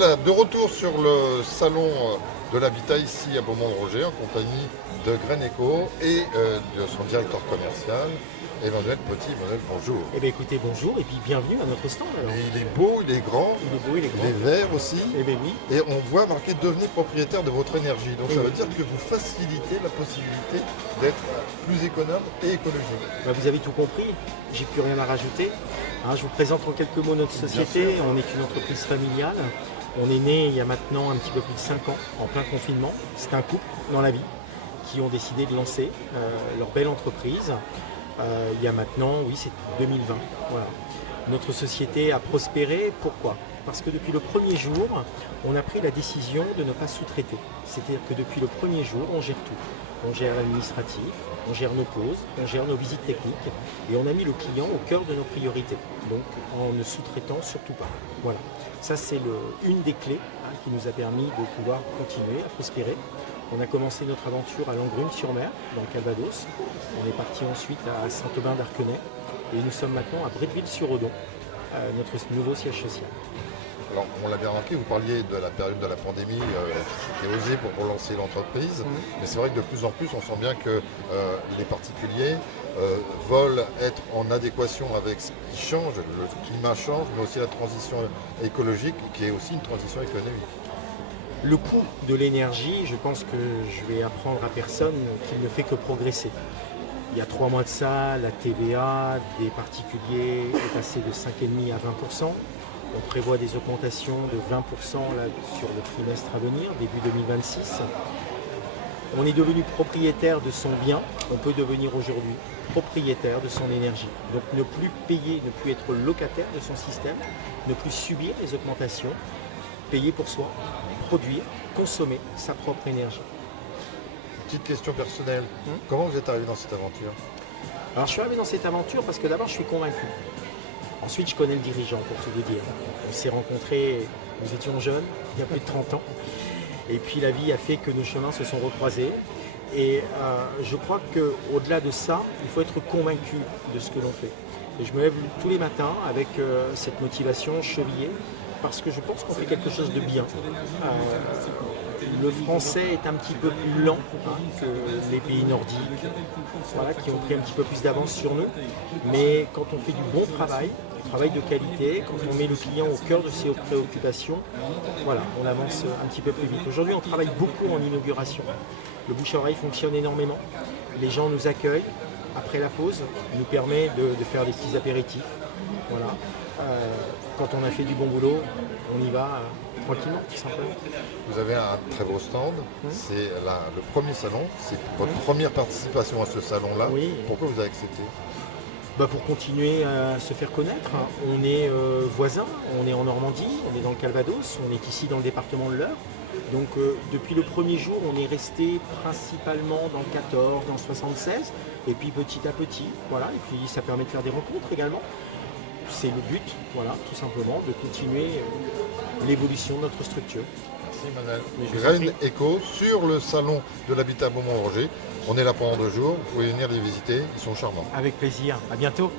Voilà, de retour sur le salon de l'habitat ici à Beaumont-le-Roger en compagnie de Green-Eco et de son directeur commercial, Emmanuel Petit. Emmanuel, bonjour. Eh bien écoutez, bonjour et puis bienvenue à notre stand. Alors. Et il est beau, il est grand, Il est beau, il est grand. il est vert aussi. Eh bien oui. Et on voit marqué devenez propriétaire de votre énergie. Donc ça Oui. veut dire que vous facilitez la possibilité d'être plus économe et écologique. Bah, vous avez tout compris, j'ai plus rien à rajouter. Je vous présente en quelques mots notre société. On est une entreprise familiale. On est né il y a maintenant un petit peu plus de 5 ans, en plein confinement. C'est un couple dans la vie qui ont décidé de lancer leur belle entreprise. Il y a maintenant, oui, c'est 2020. Voilà. Notre société a prospéré. Pourquoi ? Parce que depuis le premier jour, on a pris la décision de ne pas sous-traiter. C'est-à-dire que depuis le premier jour, on gère tout. On gère l'administratif, on gère nos pauses, on gère nos visites techniques et on a mis le client au cœur de nos priorités. Donc en ne sous-traitant surtout pas. Voilà. Ça c'est une des clés qui nous a permis de pouvoir continuer à prospérer. On a commencé notre aventure à Langrune-sur-Mer, dans le Calvados. On est parti ensuite à Saint-Aubin-d'Arquenay et nous sommes maintenant à Bretteville-sur-Odon, notre nouveau siège social. Alors, on l'a bien remarqué, vous parliez de la période de la pandémie, c'était osé pour relancer l'entreprise, mais c'est vrai que de plus en plus, on sent bien que les particuliers veulent être en adéquation avec ce qui change, le climat change, mais aussi la transition écologique, qui est aussi une transition économique. Le coût de l'énergie, je pense que je vais apprendre à personne qu'il ne fait que progresser. Il y a 3 mois de ça, la TVA des particuliers est passée de 5,5% à 20%. On prévoit des augmentations de 20% là, sur le trimestre à venir, début 2026. On est devenu propriétaire de son bien, on peut devenir aujourd'hui propriétaire de son énergie. Donc ne plus payer, ne plus être locataire de son système, ne plus subir les augmentations, payer pour soi, produire, consommer sa propre énergie. Petite question personnelle, comment vous êtes arrivé dans cette aventure ? Alors je suis arrivé dans cette aventure parce que d'abord je suis convaincu. Ensuite, je connais le dirigeant, pour tout vous dire. On s'est rencontrés, nous étions jeunes, il y a plus de 30 ans. Et puis la vie a fait que nos chemins se sont recroisés. Et je crois qu'au-delà de ça, il faut être convaincu de ce que l'on fait. Et je me lève tous les matins avec cette motivation chevillée, parce que je pense qu'on fait quelque chose de bien. Le français est un petit peu plus lent que les pays nordiques, voilà, qui ont pris un petit peu plus d'avance sur nous. Mais quand on fait du bon travail de qualité, quand on met le client au cœur de ses préoccupations, voilà, on avance un petit peu plus vite. Aujourd'hui, on travaille beaucoup en inauguration. Le bouche à oreille fonctionne énormément. Les gens nous accueillent après la pause, nous permet de faire des petits apéritifs. Voilà. Quand on a fait du bon boulot, on y va tranquillement, tout simplement. Vous avez un très beau stand, c'est le premier salon, c'est votre première participation à ce salon-là. Oui. Pourquoi vous avez accepté ? Pour continuer à se faire connaître. On est voisins, on est en Normandie, on est dans le Calvados, on est ici dans le département de l'Eure. Donc depuis le premier jour, on est resté principalement dans le 14, dans le 76, et puis petit à petit, voilà, et puis ça permet de faire des rencontres également. C'est le but, voilà, tout simplement, de continuer l'évolution de notre structure. Merci Emmanuel. Green-Eco sur le salon de l'habitat à Beaumont-le-Roger. On est là pendant 2 jours, vous pouvez venir les visiter, ils sont charmants. Avec plaisir, à bientôt.